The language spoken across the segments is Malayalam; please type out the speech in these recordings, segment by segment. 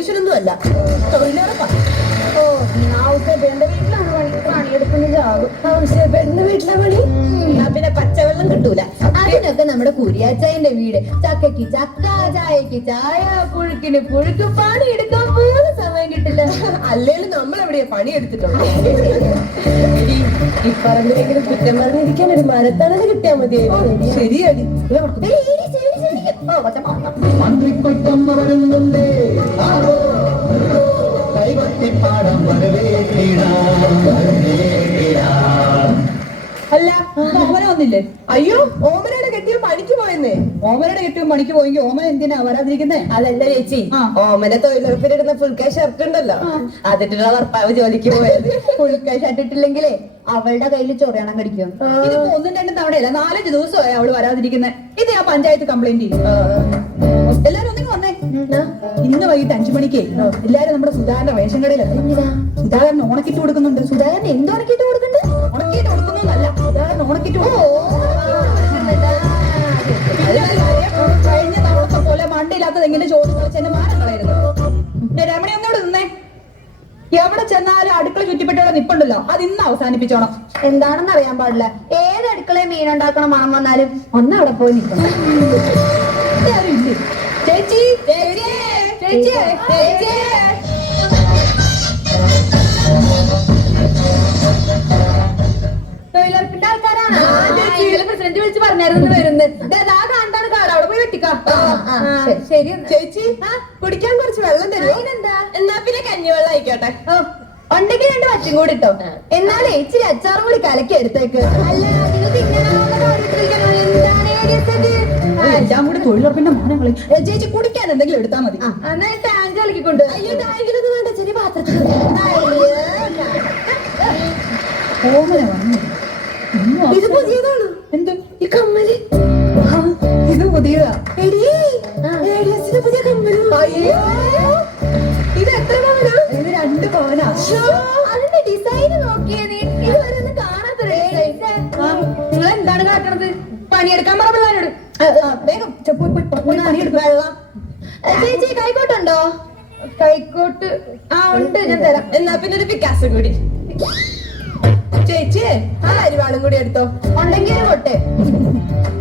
കോടീശ്വരൊന്നും അല്ല, തൊഴിലുറപ്പാ. ഓ പെണ്ണിന്റെ വീട്ടിലാണ് പണിയെടുക്കുന്ന ജാബ്. പെണ്ണിന്റെ വീട്ടിലെ പണി പിന്നെ പച്ചവെള്ളം കിട്ടൂല. അതിനൊക്കെ നമ്മുടെ കുരിയാച്ചായന്റെ വീട്. ചക്കയ്ക്ക് ചക്ക, ചായക്ക് ചായ, പുഴുക്കിന് പുഴുക്ക്. പണിയെടുക്കാൻ പോലും സമയം കിട്ടില്ല. അല്ലേലും നമ്മൾ എവിടെയാ പണിയെടുത്തിട്ടുള്ളൂ. ഈ പറമ്പിലെങ്കിലും കുറ്റം പറഞ്ഞിരിക്കാൻ ഒരു മരത്തണല് കിട്ടിയാ മതിയായിരുന്നു. ശരിയടി. മന്ത്രിക്കൊട്ടം വരുന്നുണ്ടേ, കൈവത്തിപ്പാടം അല്ല ഓമന വന്നില്ലേ? അയ്യോ, ഓമനയുടെ കെട്ടിയും പണിക്ക് പോയെന്നേ. ഓമനയുടെ കെട്ടിയും പണിക്ക് പോയെങ്കിൽ ഓമന എന്തിനാ വരാതിരിക്കുന്നേ? അതല്ല ചേച്ചി, ഓമന തൊഴിലുറപ്പിലിടുന്ന ഫുൾ കൈ ഷർട്ട് ഉണ്ടല്ലോ, അതിട്ടുള്ള ഭർത്താവ് ജോലിക്ക് പോയത്. പുഴുക്ക ഷട്ടിട്ടില്ലെങ്കിലേ അവളുടെ കയ്യിൽ ചൊറിയണം കടിക്കും. ഇതിപ്പോ ഒന്നും രണ്ടും തവണയല്ല, 4-5 ദിവസമായി അവള് വരാതിരിക്കുന്നേ. ഇത് ഞാൻ പഞ്ചായത്ത് കംപ്ലൈന്റ് ചെയ്യും. എല്ലാരും ഒന്നിങ്ങ് വന്നേ. ഇന്ന് വൈകിട്ട് 5 മണിക്ക് എല്ലാരും നമ്മുടെ സുധാകരന്റെ റേഷൻ കടയിലെത്തി. സുധാകരൻ ഓണക്കിട്ട് കൊടുക്കുന്നുണ്ട്. സുധാകരൻ എന്ത് ഉണക്കിട്ട് കൊടുക്കണ്ട്? ഉണക്കിട്ട് കൊടുക്കുന്നല്ല, സുധാകരൻ ഓണക്കിട്ട് കഴിഞ്ഞ തവണത്തെ പോലെ മണ്ടില്ലാത്തത് എങ്ങനെ ചോദിച്ചു കളിച്ചെന്നെ മാനം കളയരുത്. രമണി ഒന്നോട് നിന്നേ. എവിടെ ചെന്നാലും അടുക്കള ചുറ്റിപ്പെട്ടുള്ള നിപ്പുണ്ടല്ലോ, അത് ഇന്ന് അവസാനിപ്പിച്ചോണം. എന്താണെന്ന് അറിയാൻ പാടില്ല. ഏത് അടുക്കളയിൽ മീനുണ്ടാക്കണ മണം വന്നാലും ഒന്ന് അവിടെ പോയി നിൽക്കണം. ചേച്ചി ചേച്ചി ചേച്ചി ചേച്ചി തൊഴിലുറപ്പിന്റെ ആൾക്കാരാണ്. പ്രസിഡന്റ് വിളിച്ച് പറഞ്ഞായിരുന്നു വരുന്നത്. കാണാണ് കാട്, അവിടെ പോയി വെട്ടിക്കാം. ശരി ചേച്ചി, കുടിക്കാൻ കുറച്ച് വെള്ളം തരുമോ? എന്നാ പിന്നെ കഞ്ഞിവെള്ളം ആയിക്കോട്ടെ. ഉണ്ടെങ്കിൽ 2 വച്ചും കൂടി ഇട്ടോ. എന്നാലേ ഇച്ചിരി അച്ചാറും കൂടി കലക്കി എടുത്തേക്ക്. അല്ല എല്ലാം കൂടി തൊഴിലുറപ്പിന്റെ മാനങ്ങളെ. ചേച്ചി കുടിക്കാൻ എന്തെങ്കിലും എടുത്താൽ മതി. ടാങ്ക് കലക്കിക്കൊണ്ട്. അയ്യോ, ടാങ്കിലൊന്നും വേണ്ട, ചെറിയ പാത്രത്തിൽ. ഓമന വന്നു. ഇത് പുതിയതാണ്. എന്ത് ഈ കമ്മല്? ഇത് പുതിയതാ. പുതിയ കമ്മല്. അയ്യോ, ഇത് എത്ര പവനാ? ഇത് 2 പവനാ. അതിന്റെ ഡിസൈൻ നോക്കിയേ നീ. ഇതുവരെ ഒന്നും കാണാത്തൊരു ഡിസൈൻ. നിങ്ങൾ എന്താണ് കാട്ടണത്? പണിയെടുക്കാൻ പറ പിള്ളേരോട്. വേഗം പണിയെടുക്കുക. ചേച്ചി കൈക്കോട്ടുണ്ടോ? കൈക്കോട്ട് ഉണ്ട്, ഞാൻ തരാം. എന്നാ പിന്നെ ഒരു പിക്കാസും കൂടി. ചേച്ചി, ആ അരിവാളും കൂടി എടുത്തോ. ഉണ്ടെങ്കിൽ ഒരു കൊട്ടെ.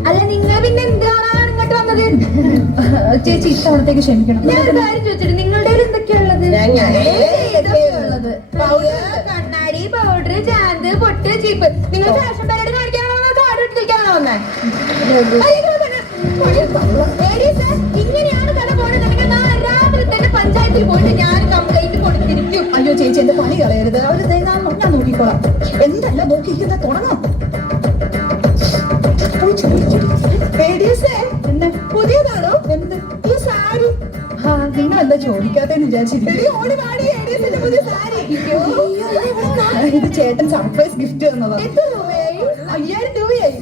അല്ല നിങ്ങൾ പിന്നെ എന്താണ് ഇങ്ങോട്ട് വന്നത്? ചേച്ചി ഇത്തവണത്തേക്ക് ക്ഷമിക്കണം. ഞാൻ ഒരു കാര്യം ചോദിച്ചിട്ട് നിങ്ങളുടെ എന്തൊക്കെയാ ഉള്ളത്? ഉള്ളത് കണ്ണാടി, പൗഡർ, ചാന്ത്, പൊട്ട്, ചീപ്പ്. നിങ്ങൾ ഫാഷൻ പരേഡ് കാണിക്കാനാണോ കാട് വെട്ടി കളിക്കാനാണോ വന്നേ? ഇങ്ങനെയാണ് കഥ പോണെന്നുണ്ടെങ്കിൽ നാളെ രാത്രി തന്നെ പഞ്ചായത്തിൽ പോയിട്ട് ഞാൻ കംപ്ലൈന്റ് കൊടുത്തിരിക്കും. അയ്യോ ചേച്ചി, എന്റെ പണി കളയരുത്. അവര് ഞാൻ നോക്കിക്കോളാം. എന്തല്ല നോക്കിയിരിക്കുന്ന തുടങ്ങാം. പുതിയതാണോ? എന്ത് ഈ സാരി? നിങ്ങൾ എന്താ ചോദിക്കാത്തെന്ന് വിചാരിച്ചിരിക്കും. ഇത് ചേട്ടൻ സർപ്രൈസ് ഗിഫ്റ്റ് തന്നതാ. 5000 രൂപയായി.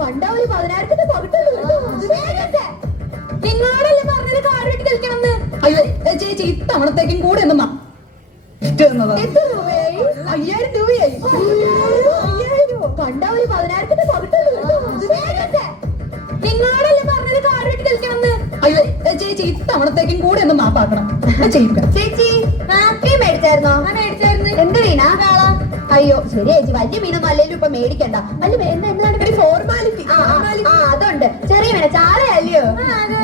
കണ്ട ഒരു 10,000ന്റെ പകുത്തുള്ളൂ. നിങ്ങളോടല്ലേ പറഞ്ഞത് കാട് വെട്ടി കളിക്കണമെന്ന്? അയ്യോ ചേച്ചി, ഇത്തവണത്തേക്കും കൂടെ ഒന്ന് ഗിഫ്റ്റ് തന്നതാ. 5000 രൂപയായി. കണ്ട ഒരു 10,000ന്റെ പകുത്തുള്ളൂ. നിങ്ങളോടല്ലേ പറഞ്ഞത് കാട് വെട്ടി കളിക്കണമെന്ന്? അയ്യോ ചേച്ചി, ഇത്തവണത്തേക്കും കൂടെ ഒന്ന് മാപ്പാക്കണം. ചെയ്യിക്കാം. ചേച്ചി മീൻ മേടിച്ചായിരുന്നോ? മേടിച്ചായിരുന്നു. എന്ത് മീനാ? അയ്യോ ശരി ചേച്ചി, വലിയ മീനൊന്നും അല്ലെങ്കിലും ഇപ്പൊ മേടിക്കണ്ട. വലിയ എന്താണ് ഫോർമാലിറ്റി? അതുണ്ട്. ചെറിയ മീന ചാളയല്ലയോ?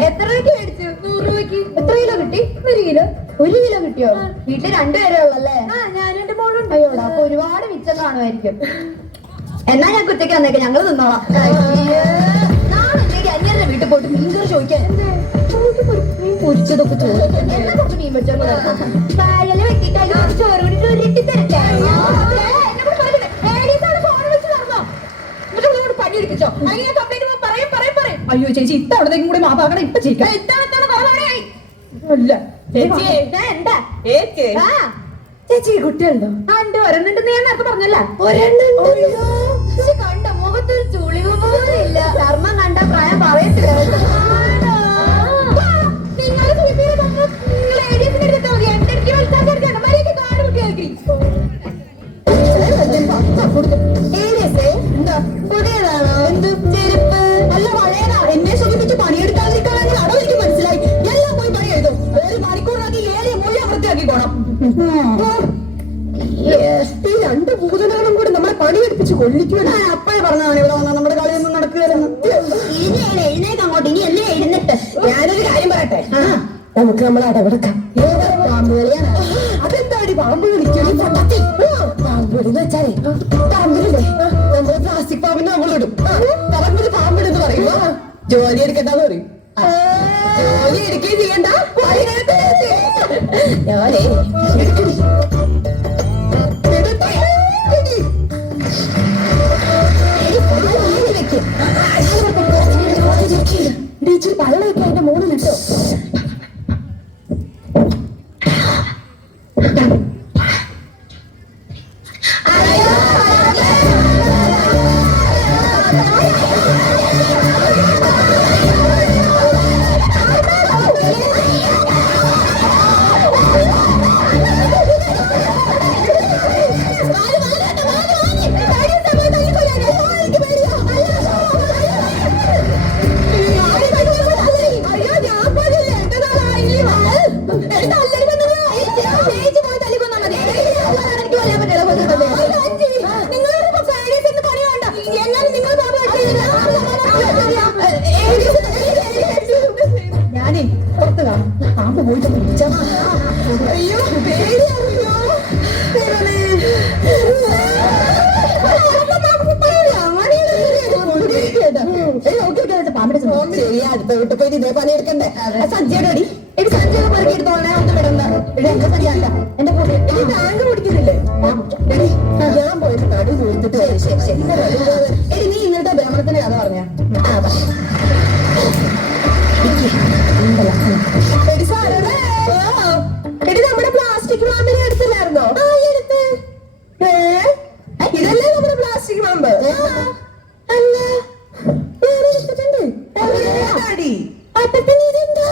എത്ര രൂപയ്ക്ക് മേടിച്ചു? 100 രൂപയ്ക്ക്. എത്ര കിലോ കിട്ടി? 1 കിലോ. 1 കിലോ കിട്ടിയോ? വീട്ടിൽ 2 പേരേ ഉള്ളല്ലേ? ഞാനും എന്റെ മോളും. അയ്യോടാ, അപ്പൊ ഒരുപാട് മിച്ചം കാണുമായിരിക്കും. എന്നാ ഞാൻ കുറ്റയ്ക്ക് വന്നേക്കെ, ഞങ്ങള് നിന്നോളാം. നാളെ അന്യരുടെ വീട്ടിൽ പോയിട്ട് മീൻകറി ചോദിക്കാൻ പൊരിച്ചതൊക്കെ ചോദിക്കാൻ കുറച്ച് മീൻ വെച്ചോ വെട്ടിട്ട് ചോറ് കൂടി ഉരുട്ടി തരട്ടെ. പണിയെടുപ്പിച്ചോ? അയ്യോ ചേച്ചി, ഇത്തവണത്തേക്കും കൂടി മാപ്പാക്കണം. ഇപ്പൊ ചെയ്യിക്കാം. അല്ല എന്താ ചേച്ചി കുട്ടിയുണ്ടോ? ഒരെണ്ണുണ്ടെന്ന് ഞാൻ നേരത്തെ പറഞ്ഞല്ല. കണ്ട മുഖത്തൊരു ചുളിവ് പോലില്ല. ധർമ്മം കണ്ട പ്രായം പറയത്തില്ല. പുതിയതാണോ? എന്ത് ചെരുപ്പ്? അല്ല പഴയതാ. എന്നെ ശ്രമിപ്പിച്ച് പണിയെടുക്കാതിരിക്കാണെങ്കിൽ അടവ് എനിക്ക് മനസ്സിലായി. എല്ലാം പോയി പണി എഴുതും. ഈ രണ്ട് ഭൂതനാളും കൂടി നമ്മളെ പണിയെടുപ്പിച്ച് കൊല്ലിക്കുവാൻ അപ്പോഴേ പറഞ്ഞതാണ് ഇവിടെ വന്നാൽ നമ്മുടെ കളിയൊന്നും നടക്കുകയല്ലെന്ന്. എഴുന്നേക്ക് അങ്ങോട്ട്, ഇനി എന്നെ എഴുന്നിട്ട്. ഞാനൊരു കാര്യം പറയട്ടെ, നമുക്ക് നമ്മൾ അടവെടുക്കാം. പാമ്പ് കളിയാണ്. അതെന്താടി പാമ്പ് കളിക്കും? പാമ്പ് കളി എന്ന് വെച്ചാലേ പറമ്പിലല്ലേ നമ്മള് പ്ലാസ്റ്റിക് പാമ്പിന് നമ്മളിടും. പറമ്പില് പാമ്പിടെന്ന് പറയുമ്പോ ജോലി എടുക്കണ്ടെന്ന് പറയും. ജോലി എടുക്കുകയും ചെയ്യണ്ട, ഞാനേ ടീച്ചർ പള്ളയൊക്കെ അതിന്റെ മുകളിലിട്ടോ. ഞാനേ പുറത്ത് കാണും, പാമ്പ് പോയിട്ട് പിടിച്ചാ. അയ്യോ പേടിയാവുമല്ലോ. ശരി, അടുത്ത വീട്ടിൽ പോയി ഇതേ പണി എടുക്കണ്ടേ? സജ്ജയുടെ അടി എനിക്ക് സജ്ജയൊക്കെ പറക്കി എടുത്തോളെ, ഒന്നും വിടണ്ട. എന്റെ സജ്ജയല്ല, എന്റെ ടാങ്ക് കുടിക്കുന്നില്ലേ? എടി ഞാൻ പോയിട്ട് നടു ചോദിച്ചിട്ട് വരും. ശരി ശരി. എടി നീ ഇന്നത്തെ ബ്രാഹ്മണത്തിന്റെ കഥ പറഞ്ഞ എടി സാറേ, എടി നമ്മുടെ പ്ലാസ്റ്റിക് പാമ്പിനെ എടുത്തില്ലായിരുന്നോ? ഇതല്ലേ നമ്മുടെ പ്ലാസ്റ്റിക് പാമ്പ്? അല്ല, വേറെ എടുത്തിട്ടുണ്ട്. അപ്പൊ പിന്നെ ഇതെന്താ?